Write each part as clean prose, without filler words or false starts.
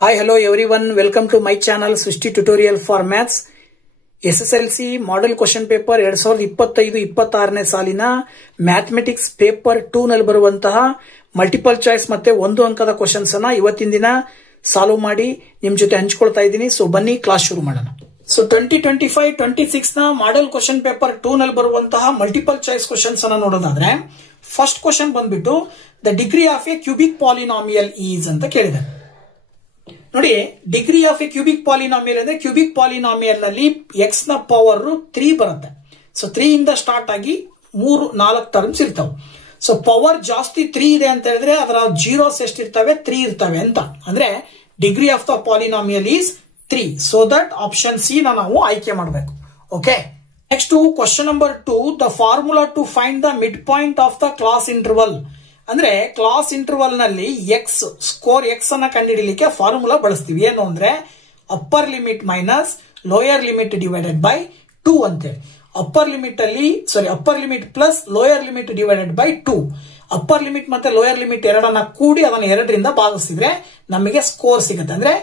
Hi, hello everyone. Welcome to my channel Srishti Tutorial for Maths. SSLC Model Question Paper 2025-26ನೇ ಸಾಲಿನ mathematics paper 2 ನಲ್ಲಿ ಬರುವಂತಹ multiple choice ಮತ್ತೆ ಒಂದು ಅಂಕದ questions ಅನ್ನ ಇವತ್ತಿನ ದಿನ ಸಾಲ್ವ್ ಮಾಡಿ ನಿಮ್ ಜೊತೆ ಹಂಚಿಕೊಳ್ತಾ ಇದ್ದೀನಿ. ಸೊ ಬನ್ನಿ ಕ್ಲಾಸ್ ಶುರು ಮಾಡೋಣ. ಸೊ 2025-26 ನ ಮಾಡೆಲ್ ಕ್ವೆಶ್ಚನ್ ಪೇಪರ್ 2 ನಲ್ಲಿ ಬರುವಂತಹ ಮಲ್ಟಿಪಲ್ ಚಾಯ್ಸ್ ಕ್ವೆಶ್ಚನ್ಸ್ ಅನ್ನ ನೋಡೋದಾದ್ರೆ ಫಸ್ಟ್ ಕ್ವೆಶ್ಚನ್ ಬಂದ್ಬಿಟ್ಟು the degree of A cubic polynomial is ಅಂತ ಕೇಳಿದೆ. ನೋಡಿ, degree of A cubic polynomial ಅಂದ್ರೆ ಕ್ಯೂಬಿಕ್ ಪಾಲಿನಾಮಿಯಲ್ ನಲ್ಲಿ ಎಕ್ಸ್ ನ ಪವರ್ 3 ಬರುತ್ತೆ. ಸೊ 3 ಇಂದ ಸ್ಟಾರ್ಟ್ ಆಗಿ 4 ಟರ್ಮ್ಸ್ ಇರ್ತಾವೆ. ಸೊ ಪವರ್ ಜಾಸ್ತಿ 3 ಇದೆ ಅಂತ ಹೇಳಿದ್ರೆ ಅದರ ಜೀರೋಸ್ ಎಷ್ಟಿರ್ತವೆ? 3 ಇರ್ತವೆ ಅಂತ. ಅಂದ್ರೆ degree of the polynomial is 3. So that option C ನಾವು ಆಯ್ಕೆ ಮಾಡಬೇಕು. Okay, next question number 2, the formula to find the mid point of the class interval. ಅಂದ್ರೆ ಕ್ಲಾಸ್ ಇಂಟರ್ವಲ್ ನಲ್ಲಿ ಎಕ್ಸ್ ಸ್ಕೋರ್ ಎಕ್ಸ್ ಅನ್ನ ಕಂಡುಹಿಡಿಯಲಿಕ್ಕೆ ಫಾರ್ಮುಲಾ ಬಳಸ್ತೀವಿ. ಏನು ಅಂದ್ರೆ upper limit minus lower limit divided by 2 ಅಂತೇಳಿ. Upper limit plus lower limit divided by 2. Upper limit ಮತ್ತೆ lower limit ಎರಡನ್ನ ಕೂಡಿ ಅದನ್ನ 2ರಿಂದ ಭಾಗಿಸಿದ್ರೆ ನಮಗೆ ಸ್ಕೋರ್ ಸಿಗುತ್ತೆ. ಅಂದ್ರೆ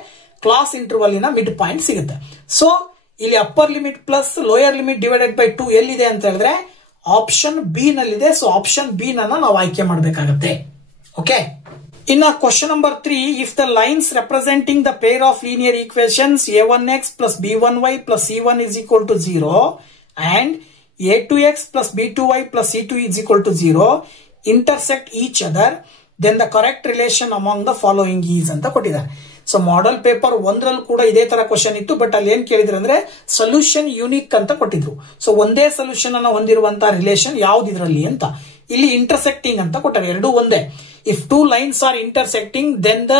ಕ್ಲಾಸ್ ಇಂಟರ್ವಲ್ ಮಿಡ್ ಪಾಯಿಂಟ್ ಸಿಗುತ್ತೆ. ಸೊ ಇಲ್ಲಿ upper limit plus lower limit divided by 2 ಎಲ್ಲಿದೆ ಅಂತ ಹೇಳಿದ್ರೆ ಆಪ್ಷನ್ ಬಿ ನಲ್ಲಿದೆ. ಸೊ ಆಪ್ಷನ್ ಬಿ ನಾವು ಆಯ್ಕೆ ಮಾಡಬೇಕಾಗುತ್ತೆ. ಓಕೆ, ಇನ್ನ question number 3, if the lines representing the pair of linear equations a1x plus b1y plus c1 is equal to 0 and a2x plus b2y plus c2 is equal to 0 intersect each other, then the correct relation among the following is ಅಂತ ಕೊಟ್ಟಿದ್ದಾರೆ. So model paper 1ರಲ್ಲಿ ಕೂಡ ಇದೇ ತರ question ಇತ್ತು. But ಅಲ್ಲಿ ಏನ್ ಕೇಳಿದ್ರು ಅಂದ್ರೆ ಸೊಲ್ಯೂಷನ್ ಯೂನಿಕ್ ಅಂತ ಕೊಟ್ಟಿದ್ರು. ಸೊ ಒಂದೇ ಸೊಲ್ಯೂಷನ್ ಅನ್ನ ಹೊಂದಿರುವಂತಹ ರಿಲೇಷನ್ ಯಾವ್ದು ಇದರಲ್ಲಿ ಅಂತ. ಇಲ್ಲಿ ಇಂಟರ್ಸೆಕ್ಟಿಂಗ್ ಅಂತ ಕೊಟ್ಟಾರೆ, ಎರಡೂ ಒಂದೇ. If 2 lines are intersecting then the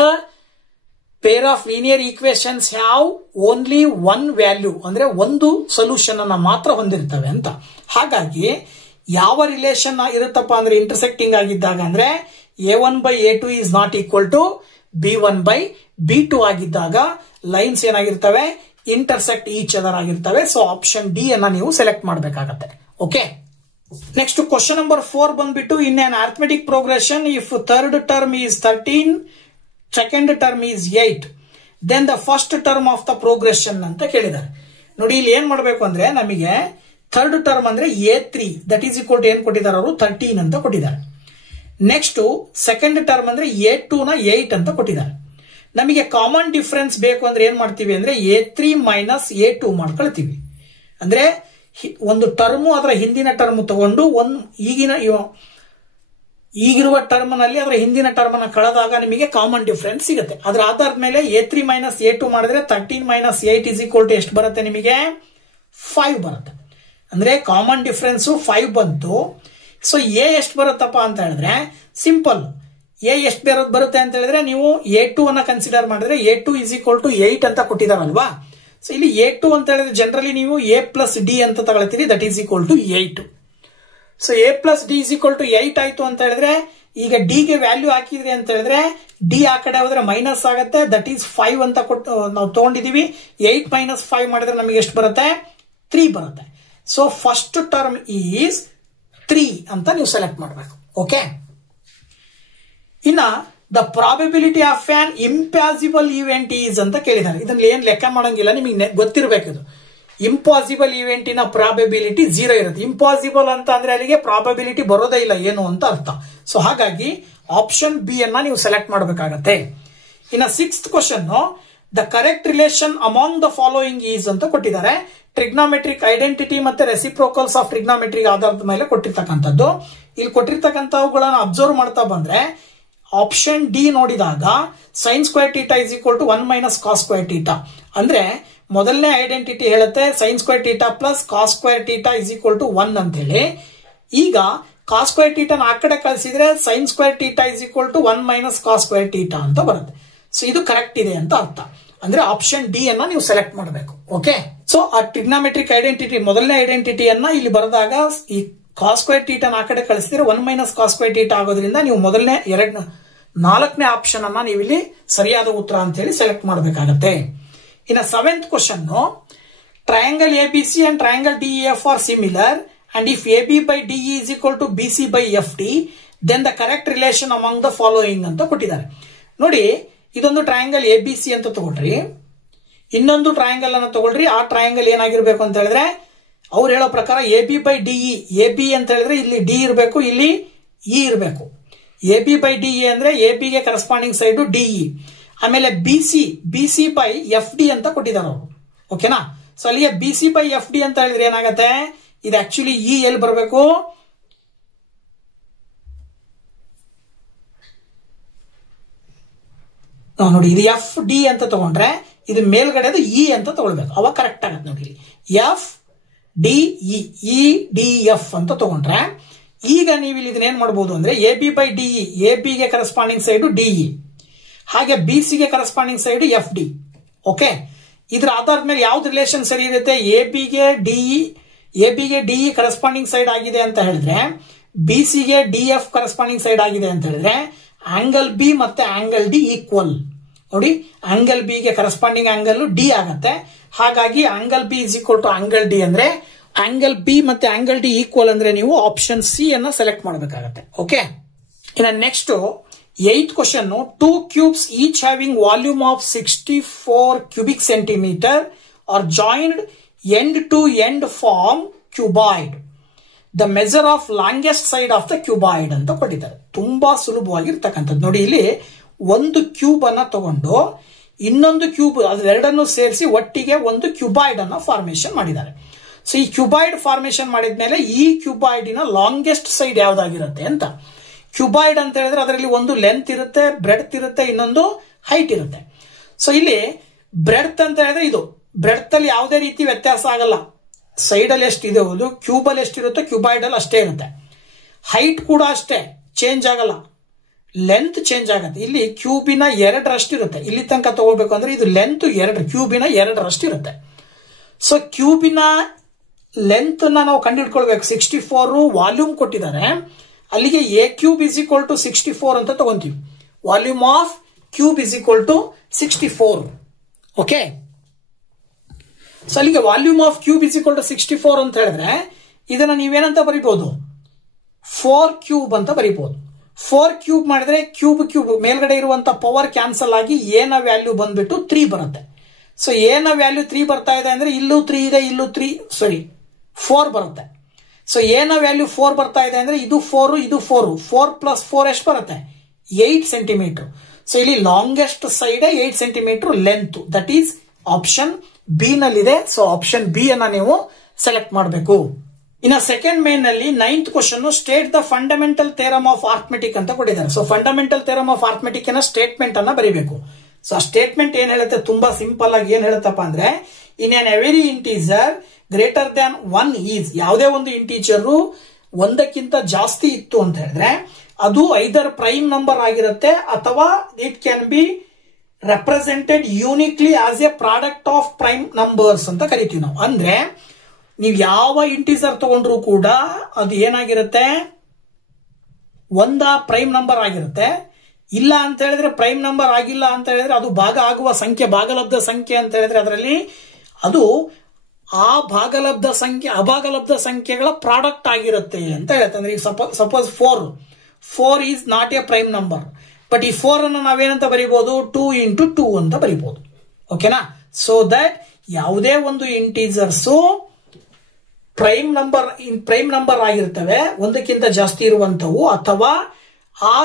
pair of linear equations have only 1 value, ಅಂದ್ರೆ ಒಂದು ಸೊಲ್ಯೂಷನ್ ಅನ್ನ ಮಾತ್ರ ಹೊಂದಿರ್ತವೆ ಅಂತ. ಹಾಗಾಗಿ ಯಾವ ರಿಲೇಷನ್ ಇರುತ್ತಪ್ಪ ಅಂದ್ರೆ ಇಂಟರ್ಸೆಕ್ಟಿಂಗ್ ಆಗಿದ್ದಾಗ ಅಂದ್ರೆ a1 by a2 is not equal to b1 by b2 ಆಗಿದ್ದಾಗ ಲೈನ್ಸ್ ಏನಾಗಿರ್ತವೆ? ಇಂಟರ್ಸೆಕ್ಟ್ ಈಚ್ ಅದರ್ ಆಗಿರ್ತವೆ. ಸೊ ಆಪ್ಷನ್ ಡಿ ಅನ್ನ ನೀವು ಸೆಲೆಕ್ಟ್ ಮಾಡಬೇಕಾಗತ್ತೆ. ಓಕೆ, ನೆಕ್ಸ್ಟ್ ಕ್ವಶನ್ ನಂಬರ್ 4 ಬಂದ್ಬಿಟ್ಟು in an arithmetic progression if third term is 13, second term is 8, then the first term of the progression ಅಂತ ಕೇಳಿದ್ದಾರೆ. ನೋಡಿ, ಇಲ್ಲಿ ಏನ್ ಮಾಡಬೇಕು ಅಂದ್ರೆ ನಮಗೆ ಥರ್ಡ್ ಟರ್ಮ್ ಅಂದ್ರೆ a3 that is equal to ಏನ್ ಕೊಟ್ಟಿದ್ದಾರೆ ಅವರು? 13 ಅಂತ ಕೊಟ್ಟಿದ್ದಾರೆ. ನೆಕ್ಸ್ಟ್ ಸೆಕೆಂಡ್ ಟರ್ಮ್ ಅಂದ್ರೆ a2 ನ 8 ಅಂತ ಕೊಟ್ಟಿದ್ದಾರೆ. ನಮಗೆ ಕಾಮನ್ ಡಿಫರೆನ್ಸ್ ಬೇಕು ಅಂದ್ರೆ ಏನ್ ಮಾಡ್ತೀವಿ ಅಂದ್ರೆ a3 ಮೈನಸ್ a2 ಮಾಡ್ಕೊಳ್ತೀವಿ. ಅಂದ್ರೆ ಒಂದು ಟರ್ಮು ಅದರ ಹಿಂದಿನ ಟರ್ಮ್ ತಗೊಂಡು ಈಗಿರುವ ಟರ್ಮ್ ನಲ್ಲಿ ಅದರ ಹಿಂದಿನ ಟರ್ಮ್ ಅನ್ನ ಕಳೆದಾಗ ನಿಮಗೆ ಕಾಮನ್ ಡಿಫರೆನ್ಸ್ ಸಿಗುತ್ತೆ. ಅದರ ಆಧಾರದ ಮೇಲೆ a3 ಮೈನಸ್ a2 ಮಾಡಿದ್ರೆ 13 ಮೈನಸ್ 8 ಇಸ್ ಈಕ್ವಲ್ ಟು ಎಷ್ಟು ಬರುತ್ತೆ? ನಿಮಗೆ 5 ಬರುತ್ತೆ. ಅಂದ್ರೆ ಕಾಮನ್ ಡಿಫರೆನ್ಸ್ 5 ಬಂತು. ಸೊ ಎ ಎಷ್ಟು ಬರುತ್ತಪ್ಪ ಅಂತ ಹೇಳಿದ್ರೆ ಸಿಂಪಲ್. ಎ ಎಷ್ಟು ಬರುತ್ತೆ ಅಂತ ಹೇಳಿದ್ರೆ ನೀವು a2 ಅನ್ನ ಕನ್ಸಿಡರ್ ಮಾಡಿದ್ರೆ a2 ಇಸ್ ಈಕ್ವಲ್ ಟು 8 ಅಂತ ಕೊಟ್ಟಿದಾರಲ್ವಾ. ಸೊ ಇಲ್ಲಿ a2 ಅಂತ ಹೇಳಿದ್ರೆ ಜನರಲಿ ನೀವು a ಪ್ಲಸ್ ಡಿ ಅಂತ ತಗೊಳ್ತೀರಿ, that is equal to 8. So a plus D is equal to 8 ಆಯ್ತು ಅಂತ ಹೇಳಿದ್ರೆ ಈಗ ಡಿ ಗೆ ವ್ಯಾಲ್ಯೂ ಹಾಕಿದ್ರಿ ಅಂತ ಹೇಳಿದ್ರೆ ಡಿ ಆ ಕಡೆ ಹೋದ್ರೆ ಮೈನಸ್ ಆಗುತ್ತೆ, ದಟ್ ಈಸ್ 5 ಅಂತ ಕೊಟ್ಟು ನಾವು ತಗೊಂಡಿದೀವಿ. 8 ಮೈನಸ್ 5 ಮಾಡಿದ್ರೆ ನಮಗೆ ಎಷ್ಟು ಬರುತ್ತೆ? 3 ಬರುತ್ತೆ. ಸೊ ಫಸ್ಟ್ ಟರ್ಮ್ ಈಸ್ 3 ಅಂತ ನೀವು ಸೆಲೆಕ್ಟ್ ಮಾಡಬೇಕು. ಓಕೆ, ಇನ್ನ the probability of on impossible event is ಅಂತ ಕೇಳಿದ್ದಾರೆ. ಇದನ್ನ ಏನ್ ಲೆಕ್ಕ ಮಾಡಂಗಿಲ್ಲ, ನಿಮಗೆ ಗೊತ್ತಿರಬೇಕು. ಇದು ಇಂಪಾಸಿಬಲ್ ಇವೆಂಟಿನ ಪ್ರಾಬಬಿಲಿಟಿ 0 ಇರುತ್ತೆ. ಇಂಪಾಸಿಬಲ್ ಅಂತ ಅಂದ್ರೆ ಅಲ್ಲಿಗೆ ಪ್ರಾಬಬಿಲಿಟಿ ಬರೋದೇ ಇಲ್ಲ ಏನು ಅಂತ ಅರ್ಥ. ಸೊ ಹಾಗಾಗಿ ಆಪ್ಷನ್ ಬಿ ಅನ್ನ ನೀವು ಸೆಲೆಕ್ಟ್ ಮಾಡಬೇಕಾಗತ್ತೆ. ಇನ್ನ 6th question, the correct relation among the following is ಅಂತ ಕೊಟ್ಟಿದ್ದಾರೆ. ಟ್ರಿಗ್ನಾಮೆಟ್ರಿಕ್ ಐಡೆಂಟಿಟಿ ಮತ್ತೆ ರೆಸಿಪ್ರೋಕಲ್ಸ್ ಆಫ್ ಟ್ರಿಗ್ನಾಮೆಟ್ರಿಕ್ ಆಧಾರದ ಮೇಲೆ ಕೊಟ್ಟಿರ್ತಕ್ಕಂಥದ್ದು. ಇಲ್ಲಿ ಕೊಟ್ಟಿರ್ತಕ್ಕಂಥವುಗಳನ್ನ ಅಬ್ಸರ್ವ್ ಮಾಡ್ತಾ ಬಂದ್ರೆ ಆಪ್ಷನ್ ಡಿ ನೋಡಿದಾಗ sine square theta is equal to 1 minus cos square theta. ಅಂದ್ರೆ ಮೊದಲನೇ ಐಡೆಂಟಿಟಿ ಹೇಳುತ್ತೆ sine square theta plus cos square theta is equal to 1 ಅಂತ ಹೇಳಿ. ಈಗ ಕಾಸ್ ಸ್ಕ್ವೇರ್ ಟೀಟಾನ ಆ ಕಡೆ ಕಳಿಸಿದ್ರೆ sine square theta is equal to 1 minus cos square theta ಅಂತ ಬರುತ್ತೆ. ಸೊ ಇದು ಕರೆಕ್ಟ್ ಇದೆ ಅಂತ ಅರ್ಥ. ಅಂದ್ರೆ ಆಪ್ಷನ್ ಡಿ ಅನ್ನ ನೀವು ಸೆಲೆಕ್ಟ್ ಮಾಡಬೇಕು. ಓಕೆ, ಸೊ ಆ ಟ್ರಿಗ್ನಾಮೆಟ್ರಿಕ್ ಐಡೆಂಟಿಟಿ ಮೊದಲನೇ ಐಡೆಂಟಿಟಿಯನ್ನ ಇಲ್ಲಿ ಬರೆದಾಗ ಈ ಕಾಸ್ ಸ್ಕ್ವೇರ್ ಟೀಟಾನ ಆ ಕಡೆ ಕಳಿಸಿದ್ರೆ 1 ಮೈನಸ್ ಕಾಸ್ ಸ್ಕ್ವೇರ್ ಟೀಟಾ ಆಗೋದ್ರಿಂದ ನೀವು ಮೊದಲನೇ 4ನೇ ಆಪ್ಷನ್ ಅನ್ನ ನೀವು ಇಲ್ಲಿ ಸರಿಯಾದ ಉತ್ತರ ಅಂತ ಹೇಳಿ ಸೆಲೆಕ್ಟ್ ಮಾಡಬೇಕಾಗತ್ತೆ. ಇನ್ನು 7th question, triangle ABC and triangle DEF are similar and if AB by DE is equal to BC by F D then the correct relation among the following ಅಂತ ಕೊಟ್ಟಿದ್ದಾರೆ. ನೋಡಿ, ಇದೊಂದು ಟ್ರಯಾಂಗಲ್ ABC ಅಂತ ತಗೊಳ್ರಿ, ಇನ್ನೊಂದು triangle ಅನ್ನು ತಗೊಳ್ರಿ. ಆ ಟ್ರಯಾಂಗಲ್ ಏನಾಗಿರ್ಬೇಕು ಅಂತ ಹೇಳಿದ್ರೆ ಅವ್ರು ಹೇಳೋ ಪ್ರಕಾರ AB/DE. AB ಅಂತ ಹೇಳಿದ್ರೆ ಇಲ್ಲಿ D ಇರಬೇಕು, ಇಲ್ಲಿ E ಇರಬೇಕು. AB/DE ಅಂದ್ರೆ AB ಗೆ ಕರೆಸ್ಪಾಂಡಿಂಗ್ ಸೈಡ್ DE. ಆಮೇಲೆ BC/FD ಅಂತ ಕೊಟ್ಟಿದ್ದಾರೆ ಅವರು. ಓಕೆನಾ? ಸೊ ಅಲ್ಲಿಗೆ BC/FD ಅಂತ ಹೇಳಿದ್ರೆ ಏನಾಗತ್ತೆ, ಇದು ಆಕ್ಚುಲಿ E ಎಲ್ಲಿ ಬರಬೇಕು, ನೋಡಿ ಇದು FD ಅಂತ ತಗೊಂಡ್ರೆ ಇದು ಮೇಲ್ಗಡೆ E ಅಂತ ತಗೊಳ್ಬೇಕು, ಅವಾಗ ಕರೆಕ್ಟ್ ಆಗತ್ತೆ. ನೋಡಿ FDE EDF ಅಂತ ತಗೊಂಡ್ರೆ ಈಗ ನೀವು ಇಲ್ಲಿ ಇದನ್ನೇನ್ ಮಾಡಬಹುದು ಅಂದ್ರೆ AB/DE, AB ಗೆ ಕರೆಸ್ಪಾಂಡಿಂಗ್ ಸೈಡ್ DE, ಹಾಗೆ BC ಗೆ ಕರೆಸ್ಪಾಂಡಿಂಗ್ ಸೈಡ್ FD. ಓಕೆ, ಇದ್ರ ಆಧಾರದ ಮೇಲೆ ಯಾವ್ದು ರಿಲೇಷನ್ ಸರಿ ಇರುತ್ತೆ, AB ಗೆ DE ಕರೆಸ್ಪಾಂಡಿಂಗ್ ಸೈಡ್ ಆಗಿದೆ ಅಂತ ಹೇಳಿದ್ರೆ, BC ಗೆ DF ಕರೆಸ್ಪಾಂಡಿಂಗ್ ಸೈಡ್ ಆಗಿದೆ ಅಂತ ಹೇಳಿದ್ರೆ ಆಂಗಲ್ B ಮತ್ತೆ ಆಂಗಲ್ D ಈಕ್ವಲ್. ನೋಡಿ, ಆಂಗಲ್ B ಗೆ ಕರೆಸ್ಪಾಂಡಿಂಗ್ ಆಂಗಲ್ D ಆಗತ್ತೆ. ಹಾಗಾಗಿ angle B is equal to angle D ಅಂದ್ರೆ ಆಂಗಲ್ B ಮತ್ತೆ ಆಂಗಲ್ D ಈಕ್ವಲ್ ಅಂದ್ರೆ ನೀವು ಆಪ್ಷನ್ C ಅನ್ನ ಸೆಲೆಕ್ಟ್ ಮಾಡಬೇಕಾಗತ್ತೆ. ಓಕೆ, ಇನ್ನು next 8th question. 2 cubes each having volume of 64 cubic centimeter are joined end to end form cuboid. The measure of longest side of the cuboid ಅಂತ ಕೊಟ್ಟಿದ್ದಾರೆ. ತುಂಬಾ ಸುಲಭವಾಗಿರ್ತಕ್ಕಂಥದ್ದು. ನೋಡಿ, ಇಲ್ಲಿ ಒಂದು ಕ್ಯೂಬ್ ಅನ್ನ ತಗೊಂಡು ಇನ್ನೊಂದು ಕ್ಯೂಬ್ ಅದೆರಡನ್ನು ಸೇರಿಸಿ ಒಟ್ಟಿಗೆ ಒಂದು ಕ್ಯೂಬಾಯ್ಡ್ ಅನ್ನ ಫಾರ್ಮೇಶನ್ ಮಾಡಿದ್ದಾರೆ. ಸೊ ಈ ಕ್ಯೂಬಾಯ್ಡ್ ಫಾರ್ಮೇಶನ್ ಮಾಡಿದ್ಮೇಲೆ ಈ ಕ್ಯೂಬಾಯ್ಡಿನ ಲಾಂಗೆಸ್ಟ್ ಸೈಡ್ ಯಾವ್ದಾಗಿರುತ್ತೆ ಅಂತ. ಕ್ಯೂಬಾಯ್ಡ್ ಅಂತ ಹೇಳಿದ್ರೆ ಅದರಲ್ಲಿ ಒಂದು ಲೆಂತ್ ಇರುತ್ತೆ, ಬ್ರೆಡ್ತ್ ಇರುತ್ತೆ, ಇನ್ನೊಂದು ಹೈಟ್ ಇರುತ್ತೆ. ಸೊ ಇಲ್ಲಿ ಬ್ರೆಡ್ತ್ ಅಂತ ಹೇಳಿದ್ರೆ ಇದು ಬ್ರೆಡ್ತ್ ಅಲ್ಲಿ ಯಾವುದೇ ರೀತಿ ವ್ಯತ್ಯಾಸ ಆಗಲ್ಲ. ಸೈಡ್ ಅಲ್ಲಿ ಎಷ್ಟಿದೆ ಅದು ಕ್ಯೂಬ್ ಅಲ್ಲಿ ಎಷ್ಟಿರುತ್ತೆ ಕ್ಯೂಬಾಯ್ಡ್ ಅಲ್ಲಿ ಅಷ್ಟೇ ಇರುತ್ತೆ. ಹೈಟ್ ಕೂಡ ಅಷ್ಟೇ ಚೇಂಜ್ ಆಗಲ್ಲ, ಲೆಂತ್ ಚೇಂಜ್ ಆಗುತ್ತೆ. ಇಲ್ಲಿ ಕ್ಯೂಬಿನ 2ರಷ್ಟು ಇರುತ್ತೆ. ಇಲ್ಲಿ ತನಕ ತಗೋಬೇಕು ಅಂದ್ರೆ ಇದು ಲೆಂತ್ 2, ಕ್ಯೂಬಿನ 2ರಷ್ಟು ಇರುತ್ತೆ. ಸೊ ಕ್ಯೂಬಿನ ಲೆಂತ್ ನಾವು ಕಂಡುಹಿಡ್ಕೊಳ್ಬೇಕು. 64 ವಾಲ್ಯೂಮ್ ಕೊಟ್ಟಿದ್ದಾರೆ, ಅಲ್ಲಿಗೆ A cube is equal to 64 ಅಂತ ತಗೊಂತೀವಿ. Volume of cube is equal to 64. Okay, so ಅಲ್ಲಿಗೆ volume of cube is equal to 64 ಅಂತ ಹೇಳಿದ್ರೆ ಇದನ್ನ ನೀವೇನಂತ ಬರೀಬಹುದು, 4 ಕ್ಯೂಬ್ ಅಂತ ಬರೀಬಹುದು. 4 ಕ್ಯೂಬ್ ಮಾಡಿದ್ರೆ ಕ್ಯೂಬ್ ಮೇಲ್ಗಡೆ ಇರುವಂತ ಪವರ್ ಕ್ಯಾನ್ಸಲ್ ಆಗಿ A ನ ವ್ಯಾಲ್ಯೂ ಬಂದ್ಬಿಟ್ಟು 3 ಬರುತ್ತೆ. ಸೊ A ನ ವ್ಯಾಲ್ಯೂ 3 ಬರ್ತಾ ಇದೆ ಅಂದ್ರೆ ಇಲ್ಲೂ 3 ಇದೆ, ಇಲ್ಲೂ 4 ಬರುತ್ತೆ. ಸೊ A ನ ವ್ಯಾಲ್ಯೂ 4 ಬರ್ತಾ ಇದೆ ಅಂದ್ರೆ ಇದು 4, ಇದು 4 ಪ್ಲಸ್ 4 ಎಷ್ಟು ಬರುತ್ತೆ, 8 ಸೆಂಟಿಮೀಟರ್. ಸೊ ಇಲ್ಲಿ longest side 8 centimetre length. That is option B ನಲ್ಲಿದೆ. ಸೊ ಆಪ್ಷನ್ ಬಿ ಅನ್ನ ನೀವು ಸೆಲೆಕ್ಟ್ ಮಾಡಬೇಕು. ಇನ್ನು ಸೆಕೆಂಡ್ ಮೇನ್ ನಲ್ಲಿ 9th question, state the fundamental theorem of arithmetic ಅಂತ ಕೊಟ್ಟಿದ್ದಾರೆ. So fundamental theorem of arithmetic ನ ಸ್ಟೇಟ್ಮೆಂಟ್ ಅನ್ನ ಬರೀಬೇಕು. ಸೊ ಆ ಸ್ಟೇಟ್ಮೆಂಟ್ ಏನ್ ಹೇಳುತ್ತೆ, ತುಂಬಾ ಸಿಂಪಲ್ ಆಗಿ ಏನ್ ಹೇಳುತ್ತಪ್ಪ ಅಂದ್ರೆ, in N every integer greater than 1 is, ಯಾವುದೇ ಒಂದು ಇಂಟೀಜರ್ 1ಕ್ಕಿಂತ ಜಾಸ್ತಿ ಇತ್ತು ಅಂತ ಹೇಳಿದ್ರೆ ಅದು ಐದರ್ ಪ್ರೈಮ್ ನಂಬರ್ ಆಗಿರುತ್ತೆ ಅಥವಾ it can be represented uniquely as a product of prime numbers ಅಂತ ಕರಿತೀವಿ ನಾವು. ಅಂದ್ರೆ ನೀವು ಯಾವ ಇಂಟೀಜರ್ ತಗೊಂಡ್ರು ಕೂಡ ಅದು ಏನಾಗಿರುತ್ತೆ, ಒಂದ ಪ್ರೈಮ್ ನಂಬರ್ ಆಗಿರುತ್ತೆ. ಇಲ್ಲ ಅಂತ ಹೇಳಿದ್ರೆ ಪ್ರೈಮ್ ನಂಬರ್ ಆಗಿಲ್ಲ ಅಂತ ಹೇಳಿದ್ರೆ ಅದು ಭಾಗ ಆಗುವ ಸಂಖ್ಯೆ, ಭಾಗಲಬ್ಧ ಸಂಖ್ಯೆ ಅಂತ ಹೇಳಿದ್ರೆ ಅದರಲ್ಲಿ ಅದು ಆ ಭಾಗಲಬ್ಧ ಸಂಖ್ಯೆ ಅಭಾಗಲಬ್ಧ ಸಂಖ್ಯೆಗಳ ಪ್ರಾಡಕ್ಟ್ ಆಗಿರುತ್ತೆ ಅಂತ ಹೇಳ್ತಾರೆ. ಅಂದ್ರೆ suppose 4 is not A prime number, but ಈ 4 ಅನ್ನು ನಾವೇನಂತ ಬರೀಬಹುದು, 2 into 2 ಅಂತ ಬರೀಬಹುದು. ಓಕೆನಾ? ಸೊ ದಟ್ ಯಾವುದೇ ಒಂದು ಇಂಟೀಜರ್ಸ್ ಪ್ರೈಮ್ ನಂಬರ್ ಆಗಿರ್ತವೆ, 1ಕ್ಕಿಂತ ಜಾಸ್ತಿ ಇರುವಂತವು, ಅಥವಾ ಆ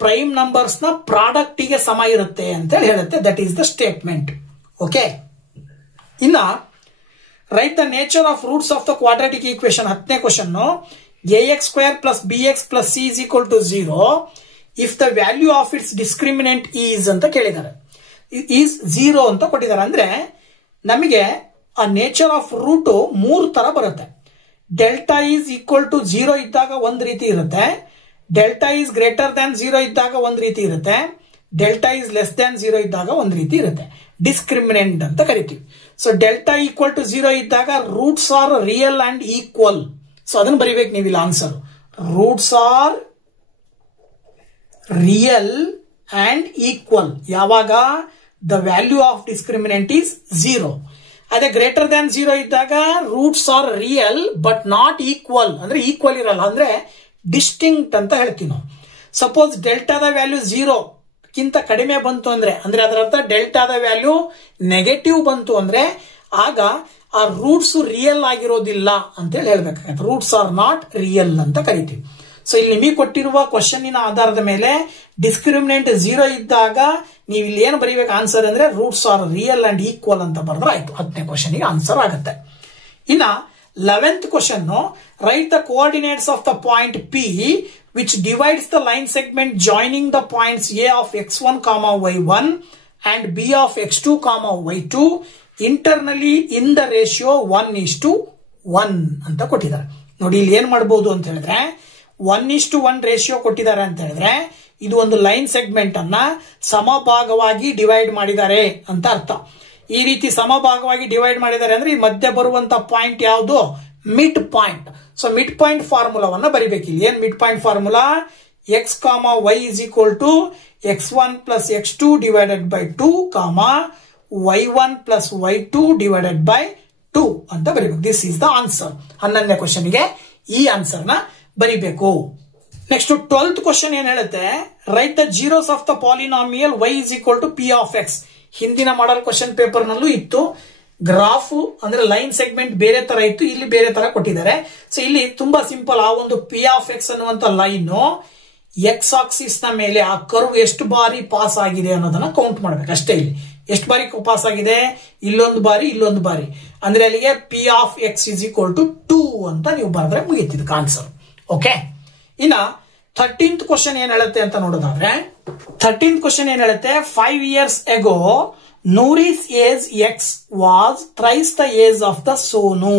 ಪ್ರೈಮ್ ನಂಬರ್ಸ್ ನ ಪ್ರಾಡಕ್ಟ್ ಗೆ ಸಮ ಇರುತ್ತೆ ಅಂತ ಹೇಳುತ್ತೆ. That is the statement. Okay, ಇನ್ನ write the nature of roots of the quadratic equation. 10ನೇ question, ax² plus bx plus c is equal to 0 if the value of its discriminant is ಅಂತ ಕೇಳಿದ್ದಾರೆ. Is 0 ಅಂತ ಕೊಟ್ಟಿದ್ದಾರೆ. ಅಂದ್ರೆ ನಮಗೆ ಆ nature of root 3 ತರ ಬರುತ್ತೆ. ಡೆಲ್ಟಾ ಈಸ್ ಈಕ್ವಲ್ ಟು 0 ಇದ್ದಾಗ ಒಂದ್ ರೀತಿ ಇರುತ್ತೆ, ಡೆಲ್ಟಾ ಈಸ್ ಗ್ರೇಟರ್ ದ್ಯಾನ್ 0 ಇದ್ದಾಗ ಒಂದ್ ರೀತಿ ಇರುತ್ತೆ, ಡೆಲ್ಟಾ ಈಸ್ ಲೆಸ್ ದ್ಯಾನ್ 0 ಇದ್ದಾಗ ಒಂದ್ ರೀತಿ ಇರುತ್ತೆ. ಡಿಸ್ಕ್ರಿಮಿನೆಂಟ್ ಅಂತ ಕರಿತೀವಿ. ಸೊ ಡೆಲ್ಟಾ ಈಕ್ವಲ್ ಟು 0 ಇದ್ದಾಗ roots are real and equal. So ಅದನ್ನು ಬರೀಬೇಕು ನೀವು ಇಲ್ಲಿ answer. Roots are real and equal ಯಾವಾಗ the value of discriminant is 0. ಅದೇ ಗ್ರೇಟರ್ ದ್ಯಾನ್ 0 ಇದ್ದಾಗ roots are real but not equal, ಅಂದ್ರೆ ಈಕ್ವಲ್ ಇರಲ್ಲ, ಅಂದ್ರೆ ಡಿಸ್ಟಿಂಕ್ಟ್ ಅಂತ ಹೇಳ್ತೀವಿ ನಾವು. ಸಪೋಸ್ ಡೆಲ್ಟಾದ ವ್ಯಾಲ್ಯೂ 0 ಗಿಂತ ಕಡಿಮೆ ಬಂತು ಅಂದ್ರೆ ಅದರ ಅರ್ಥ ಡೆಲ್ಟಾದ ವ್ಯಾಲ್ಯೂ ನೆಗೆಟಿವ್ ಬಂತು ಅಂದ್ರೆ ಆಗ ಆ ರೂಟ್ಸ್ ರಿಯಲ್ ಆಗಿರೋದಿಲ್ಲ ಅಂತ ಹೇಳಿ ಹೇಳ್ಬೇಕಾಗುತ್ತೆ. ರೂಟ್ಸ್ ಆರ್ ನಾಟ್ ರಿಯಲ್ ಅಂತ ಕರಿತೀವಿ. ಸೊ ಇಲ್ಲಿ ನಿಮಗೆ ಕೊಟ್ಟಿರುವ ಕ್ವಶನ್ ಆಧಾರದ ಮೇಲೆ ಡಿಸ್ಕ್ರಿಮಿನೆಂಟ್ 0 ಇದ್ದಾಗ ನೀವು ಇಲ್ಲಿ ಏನು ಬರೀಬೇಕು ಆನ್ಸರ್ ಅಂದ್ರೆ roots are real and equal ಅಂತ ಬರೆದ್ರೆ ಆಯ್ತು. 10ನೇ ಕ್ವಶನ್ ಗೆ ಆನ್ಸರ್ ಆಗುತ್ತೆ. ಇನ್ನ 11th question, write the coordinates of the point P which divides the line segment joining the points A of x1, y1 and B of x2, y2 internally in the ratio 1:1 ಅಂತ ಕೊಟ್ಟಿದ್ದಾರೆ. ನೋಡಿ ಇಲ್ಲಿ ಏನ್ ಮಾಡಬಹುದು ಅಂತ ಹೇಳಿದ್ರೆ 1:1 ರೇಷಿಯೋ ಕೊಟ್ಟಿದ್ದಾರೆ ಅಂತ ಹೇಳಿದ್ರೆ ಇದು ಒಂದು ಲೈನ್ ಸೆಗ್ಮೆಂಟ್ ಅನ್ನ ಸಮಭಾಗವಾಗಿ ಡಿವೈಡ್ ಮಾಡಿದ್ದಾರೆ ಅಂತ ಅರ್ಥ. ಈ ರೀತಿ ಸಮಭಾಗವಾಗಿ ಡಿವೈಡ್ ಮಾಡಿದ್ದಾರೆ ಅಂದ್ರೆ ಈ ಮಧ್ಯೆ ಬರುವಂತ ಪಾಯಿಂಟ್ ಯಾವುದು? Mid point. So mid point ಫಾರ್ಮುಲಾವನ್ನ ಬರಿಬೇಕು. ಇಲ್ಲಿ ಏನ್ mid point formula? x, y is equal to x1 plus x2 divided by 2, y1 plus y2 divided by 2 ಅಂತ ಬರೀಬೇಕು. This is the answer. 11ನೇ ಕ್ವಶನ್ ಗೆ ಈ ಆನ್ಸರ್ ನ ಬರಿಬೇಕು. ನೆಕ್ಸ್ಟ್ 12th ಕ್ವಶನ್ ಏನ್ ಹೇಳುತ್ತೆ? Right the zeros of the polynomial y is equal to p of x. ಹಿಂದಿನ ಮಾಡಲ್ ಕ್ವಶನ್ ಪೇಪರ್ ನಲ್ಲೂ ಇತ್ತು. ಗ್ರಾಫ್ ಅಂದ್ರೆ ಲೈನ್ ಸೆಗ್ಮೆಂಟ್ ಬೇರೆ ತರ ಇತ್ತು, ಇಲ್ಲಿ ಬೇರೆ ತರ ಕೊಟ್ಟಿದ್ದಾರೆ. ಸೊ ಇಲ್ಲಿ ತುಂಬಾ ಸಿಂಪಲ್. ಆ ಒಂದು ಪಿ ಆಫ್ ಎಕ್ಸ್ ಅನ್ನುವಂತ ಲೈನ್ ಎಕ್ಸ್ ಆಕ್ಸಿಸ್ ನ ಮೇಲೆ ಆ ಕರ್ವ್ ಎಷ್ಟು ಬಾರಿ ಪಾಸ್ ಆಗಿದೆ ಅನ್ನೋದನ್ನ ಕೌಂಟ್ ಮಾಡ್ಬೇಕು ಅಷ್ಟೇ. ಇಲ್ಲಿ ಎಷ್ಟು ಬಾರಿ ಪಾಸ್ ಆಗಿದೆ? ಇಲ್ಲೊಂದು ಬಾರಿ, ಇಲ್ಲೊಂದು ಬಾರಿ. ಅಂದ್ರೆ ಅಲ್ಲಿಗೆ p of x is equal to 2 ಅಂತ ನೀವು ಬರೆದ್ರೆ ಮುಗಿತಿದ್ದ ಆನ್ಸರ್. ಓಕೆ. ಇನ್ನ 13th ಕ್ವಶನ್ ಏನ್ ಹೇಳುತ್ತೆ ಅಂತ ನೋಡೋದಾದ್ರೆ 13th ಕ್ವಶನ್ ಏನ್ ಹೇಳುತ್ತೆ? 5 years ago Nouri's age x was thrice the age of the Sonu.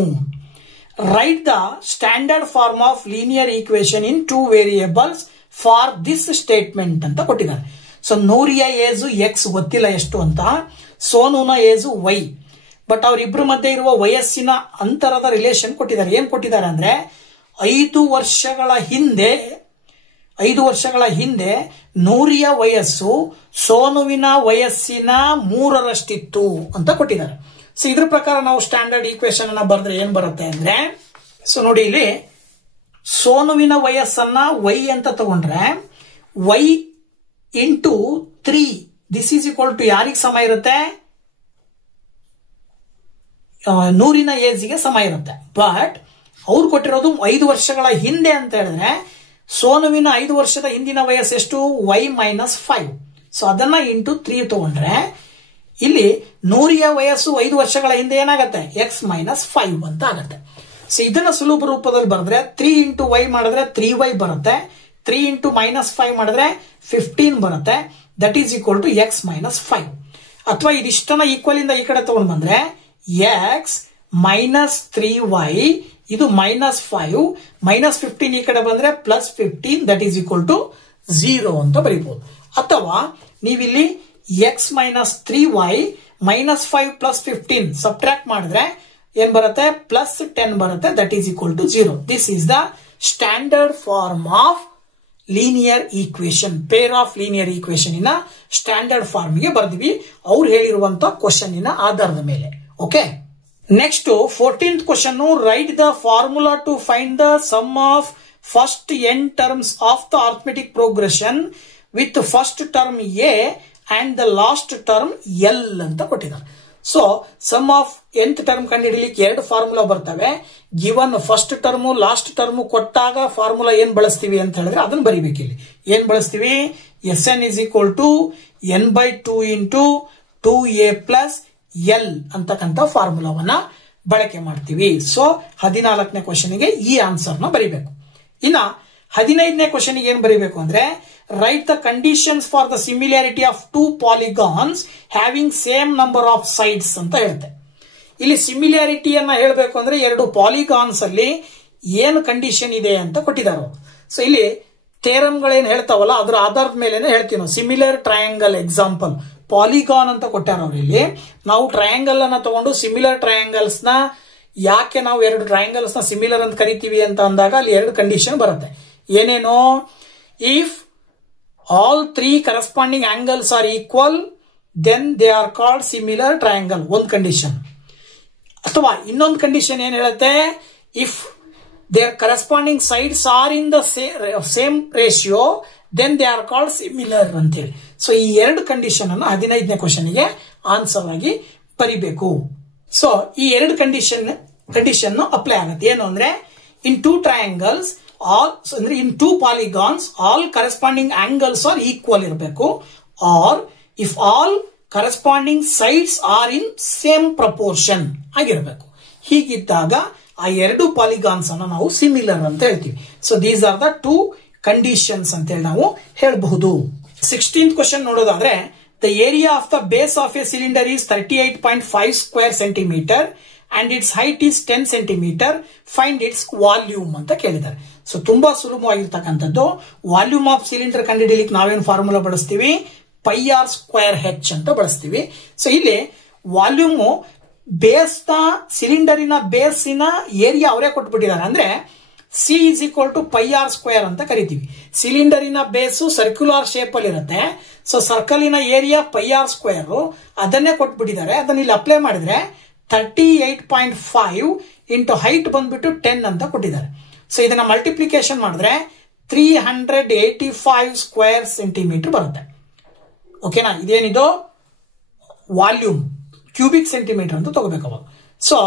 Write the standard form of linear equation in 2 variables for this statement ಅಂತ ಕೊಟ್ಟಿದ್ದಾರೆ. ಸೊ ನೂರಿಯ ಏಜು ಎಕ್ಸ್ ಗೊತ್ತಿಲ್ಲ ಎಷ್ಟು ಅಂತ, ಸೋನುನ ಏಜು ವೈ. ಬಟ್ ಅವರಿಬ್ಬರ ಮಧ್ಯೆ ಇರುವ ವಯಸ್ಸಿನ ಅಂತರದ ರಿಲೇಷನ್ ಕೊಟ್ಟಿದ್ದಾರೆ. ಏನ್ ಕೊಟ್ಟಿದ್ದಾರೆ ಅಂದ್ರೆ 5 ವರ್ಷಗಳ ಹಿಂದೆ ನೂರಿಯ ವಯಸ್ಸು ಸೋನುವಿನ ವಯಸ್ಸಿನ 3ರಷ್ಟಿತ್ತು ಅಂತ ಕೊಟ್ಟಿದ್ದಾರೆ. ಸೊ ಇದ್ರ ಪ್ರಕಾರ ನಾವು ಸ್ಟ್ಯಾಂಡರ್ಡ್ ಈಕ್ವೇಶನ್ ಅನ್ನ ಬರೆದ್ರೆ ಏನ್ ಬರುತ್ತೆ ಅಂದ್ರೆ, ಸೊ ನೋಡಿ ಇಲ್ಲಿ ಸೋನುವಿನ ವಯಸ್ಸನ್ನ y ಅಂತ ತಗೊಂಡ್ರೆ y into 3 this is equal to ಯಾರಿಗೆ ಸಮ ಇರುತ್ತೆ? ನೂರಿನ ಏಜ್ಗೆ ಸಮ ಇರುತ್ತೆ. ಬಟ್ ಅವ್ರು ಕೊಟ್ಟಿರೋದು 5 ವರ್ಷಗಳ ಹಿಂದೆ ಅಂತ ಹೇಳಿದ್ರೆ ಸೋನುವಿನ 5 ವರ್ಷದ ಹಿಂದಿನ ವಯಸ್ಸು ಎಷ್ಟು? y-5. ಸೊ ಅದನ್ನ ಇಂಟು 3 ತಗೊಂಡ್ರೆ ಇಲ್ಲಿ ನೂರಿಯ ವಯಸ್ಸು 5 ವರ್ಷಗಳ ಹಿಂದೆ ಏನಾಗುತ್ತೆ? x-5 ಅಂತ ಆಗುತ್ತೆ. ಸೊ ಇದನ್ನ ಸುಲಭ ರೂಪದಲ್ಲಿ ಬರೆದ್ರೆ 3 ಇಂಟು y ಮಾಡಿದ್ರೆ 3y ಬರುತ್ತೆ. 3 ಇಂಟು -5 ಮಾಡಿದ್ರೆ 15 ಬರುತ್ತೆ. That is equal to x-5. ಅಥವಾ ಇದಿಷ್ಟನ್ನ ಈಕ್ವಲ್ ಇಂದ ಈ ಕಡೆ ತಗೊಂಡ್ ಬಂದ್ರೆ x ಮೈನಸ್ 3y ಇದು -5 -15 ಈ ಕಡೆ ಬಂದ್ರೆ +15 ದಟ್ ಈಸ್ ಈಕ್ವಲ್ ಟು 0 ಅಂತ ಬರೀಬಹುದು. ಅಥವಾ ನೀವಿಲ್ಲಿ x -3y -5 +15 ಸಬ್ಟ್ರಾಕ್ಟ್ ಮಾಡಿದ್ರೆ ಏನ್ ಬರುತ್ತೆ? +10 ಬರುತ್ತೆ. That is equal to 0. This is the standard form of linear equation. Pair of linear equation ಇನ ಸ್ಟ್ಯಾಂಡರ್ಡ್ ಫಾರ್ಮ್ ಗೆ ಬರ್ದಿವಿ ಅವ್ರು ಹೇಳಿರುವಂತ ಕ್ವಶನ್ ಇನ ಆಧಾರದ ಮೇಲೆ. Okay. Next 14th question, write the formula to find the sum of first n terms of the arithmetic progression with first term A and the last term L ಅಂತ ಕೊಟ್ಟಿದ್ದಾರೆ. So sum of nth term ಕಂಡುಹಿಡಿಯಲಿಕ್ಕೆ 2 formula ಬರ್ತವೆ. Given first term last term ಕೊಟ್ಟಾಗ formula ಏನ್ ಬಳಸ್ತೀವಿ ಅಂತ ಹೇಳಿದ್ರೆ ಅದನ್ನ ಬರಿಬೇಕು. ಇಲ್ಲಿ ಏನ್ ಬಳಸ್ತೀವಿ? Sn is equal to n/2 into 2a plus l ಅಂತಕ್ಕಂಥ ಫಾರ್ಮುಲಾವನ್ನ ಬಳಕೆ ಮಾಡ್ತೀವಿ. ಸೊ 14ನೇ ಕ್ವಶನ್ಗೆ ಈ ಆನ್ಸರ್ ನ ಬರಿಬೇಕು. ಇನ್ನ 15ನೇ ಕ್ವಶನ್ ಏನ್ ಬರಿಬೇಕು ಅಂದ್ರೆ, right the conditions for the similarity of 2 polygons having same number of sides ಅಂತ ಹೇಳುತ್ತೆ. ಇಲ್ಲಿ ಸಿಮಿಲಾರಿಟಿಯನ್ನ ಹೇಳಬೇಕು ಅಂದ್ರೆ 2 ಪಾಲಿಗಾನ್ಸ್ ಅಲ್ಲಿ ಏನು ಕಂಡೀಷನ್ ಇದೆ ಅಂತ ಕೊಟ್ಟಿದ್ದಾರೆ. ಸೊ ಇಲ್ಲಿ ಥೇರಮ್ಗಳೇನು ಹೇಳ್ತಾವಲ್ಲ ಅದರ ಆಧಾರದ ಮೇಲೆ ಹೇಳ್ತೀವಿ ನಾವು. ಸಿಮಿಲರ್ ಟ್ರಯಾಂಗಲ್ ಎಕ್ಸಾಂಪಲ್ ಪಾಲಿಗಾನ್ ಅಂತ ಕೊಟ್ಟಾರ ಅವ್ರು. ಇಲ್ಲಿ ನಾವು ಟ್ರಯಾಂಗಲ್ ಅನ್ನ ತಗೊಂಡು ಸಿಮಿಲರ್ ಟ್ರಯಾಂಗಲ್ಸ್ ನ ಯಾಕೆ ನಾವು 2 ಟ್ರಯಾಂಗಲ್ಸ್ ನ ಸಿಮಿಲರ್ ಅಂತ ಕರಿತೀವಿ ಅಂತ ಅಂದಾಗ ಅಲ್ಲಿ 2 ಕಂಡೀಷನ್ ಬರುತ್ತೆ. ಏನೇನು? If all 3 corresponding angles are equal then they are called similar triangle, ಒಂದು ಕಂಡೀಷನ್. ಅಥವಾ ಇನ್ನೊಂದು ಕಂಡೀಷನ್ ಏನ್ ಹೇಳುತ್ತೆ? If there corresponding sides are in the same ratio then they are called similar ಅಂತೇಳಿ. ಸೊ ಈ ಎರಡು ಕಂಡೀಷನ್ ಅನ್ನು 15ನೇ ಕ್ವಶನ್ಗೆ ಆನ್ಸರ್ ಆಗಿ ಬರಿಬೇಕು. ಸೊ ಈ ಎರಡು ಕಂಡೀಷನ್ ಅಪ್ಲೈ ಆಗುತ್ತೆ. ಏನು ಅಂದ್ರೆ ಇನ್ ಟೂ ಟ್ರಯಾಂಗಲ್ಸ್ ಅಂದ್ರೆ in two polygons all corresponding angles are equal ಇರಬೇಕು, or if all corresponding sides are in same proportion ಆಗಿರಬೇಕು. ಹೀಗಿದ್ದಾಗ ಆ ಎರಡು ಪಾಲಿಗಾನ್ಸ್ ಅನ್ನು ನಾವು ಸಿಮಿಲರ್ ಅಂತ ಹೇಳ್ತೀವಿ. So these are the two conditions ಅಂತ ಹೇಳಿ ನಾವು ಹೇಳಬಹುದು. 16th ಕ್ವಶನ್ ನೋಡೋದಾದ್ರೆ the area of the base of A cylinder is 38.5 square centimetre and it's height is 10 centimetre, find it's volume ಅಂತ ಕೇಳಿದ್ದಾರೆ. ಸೊ ತುಂಬಾ ಸುಲಭವಾಗಿರ್ತಕ್ಕಂಥದ್ದು. ವಾಲ್ಯೂಮ್ ಆಫ್ ಸಿಲಿಂಡರ್ ಕಂಡುಹಿಡಿಯಲಿಕ್ಕೆ ನಾವೇನು formula ಬಳಸ್ತೀವಿ, ಪೈ ಆರ್ ಸ್ಕ್ವೇರ್ ಹೆಚ್ ಅಂತ ಬಳಸ್ತೀವಿ. ಸೊ ಇಲ್ಲಿ volume base ನ ಸಿಲಿಂಡರಿನ ಬೇಸಿನ area ಅವರೇ ಕೊಟ್ಬಿಟ್ಟಿದ್ದಾರೆ. ಅಂದ್ರೆ C is equal to pi r square ಅಂತ ಕರಿತೀವಿ. ಸಿಲಿಂಡರಿನ ಬೇಸು ಸರ್ಕ್ಯುಲರ್ ಶೇಪ್ ಅಲ್ಲಿ ಇರುತ್ತೆ. ಸೊ ಸರ್ಕಲಿನ ಏರಿಯಾ ಪೈ ಆರ್ ಸ್ಕ್ವೇರ್ ಅದನ್ನೇ ಕೊಟ್ಬಿಟ್ಟಿದ್ದಾರೆ. ಅದನ್ನ ಇಲ್ಲಿ ಅಪ್ಲೈ ಮಾಡಿದ್ರೆ 38.5 ಇಂಟು ಹೈಟ್ ಬಂದ್ಬಿಟ್ಟು 10 ಅಂತ ಕೊಟ್ಟಿದ್ದಾರೆ. ಸೊ ಇದನ್ನ ಮಲ್ಟಿಪ್ಲಿಕೇಶನ್ ಮಾಡಿದ್ರೆ 385 ಸ್ಕ್ವೇರ್ ಸೆಂಟಿಮೀಟರ್ ಬರುತ್ತೆ. ಓಕೆನಾ? ಇದೇನಿದು ವಾಲ್ಯೂಮ್, ಕ್ಯೂಬಿಕ್ ಸೆಂಟಿಮೀಟರ್ ಅಂತ ತಗೋಬೇಕು ಅವಾಗ. ಸೊ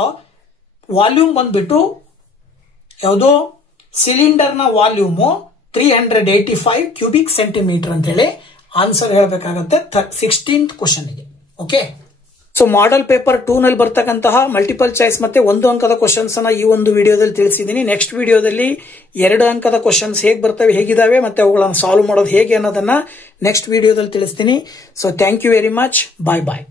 ವಾಲ್ಯೂಮ್ ಬಂದ್ಬಿಟ್ಟು ಯಾವುದು, ಸಿಲಿಂಡರ್ನ ವಾಲ್ಯೂಮು 385 ಕ್ಯೂಬಿಕ್ ಸೆಂಟಿಮೀಟರ್ ಅಂತ ಹೇಳಿ ಆನ್ಸರ್ ಹೇಳಬೇಕಾಗುತ್ತೆ 16th ಕ್ವಶನ್ಗೆ. ಓಕೆ, ಸೊ ಮಾಡೆಲ್ ಪೇಪರ್ 2 ನಲ್ಲಿ ಬರ್ತಕ್ಕಂತಹ ಮಲ್ಟಿಪಲ್ ಚಾಯ್ಸ್ ಮತ್ತೆ 1 ಅಂಕದ ಕ್ವಶನ್ಸ್ ಅನ್ನ ಈ ಒಂದು ವಿಡಿಯೋದಲ್ಲಿ ತಿಳಿಸಿದ್ದೀನಿ. ನೆಕ್ಸ್ಟ್ ವಿಡಿಯೋದಲ್ಲಿ 2 ಅಂಕದ ಕ್ವಶನ್ಸ್ ಹೇಗೆ ಬರ್ತವೆ, ಹೇಗಿದಾವೆ, ಮತ್ತೆ ಅವುಗಳನ್ನು ಸಾಲ್ವ್ ಮಾಡೋದು ಹೇಗೆ ಅನ್ನೋದನ್ನ ನೆಕ್ಸ್ಟ್ ವಿಡಿಯೋದಲ್ಲಿ ತಿಳಿಸ್ತೀನಿ. So thank you very much. Bye bye.